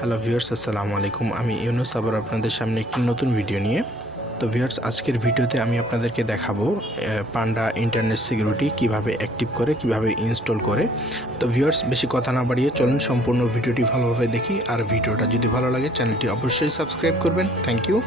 Hello viewers, আসসালামু আলাইকুম। আমি ইউনুস আবার আপনাদের সামনে একটি নতুন ভিডিও নিয়ে। তো ভিউয়ার্স, আজকের ভিডিওতে আমি আপনাদেরকে দেখাবো পান্ডা ইন্টারনেট সিকিউরিটি কিভাবে অ্যাক্টিভ করে, কিভাবে ইনস্টল করে। তো ভিউয়ার্স, বেশি কথা না বাড়িয়ে চলুন সম্পূর্ণ ভিডিওটি ভালোভাবে দেখি। আর ভিডিওটা যদি ভালো লাগে চ্যানেলটি অবশ্যই সাবস্ক্রাইব করবেন। Thank you.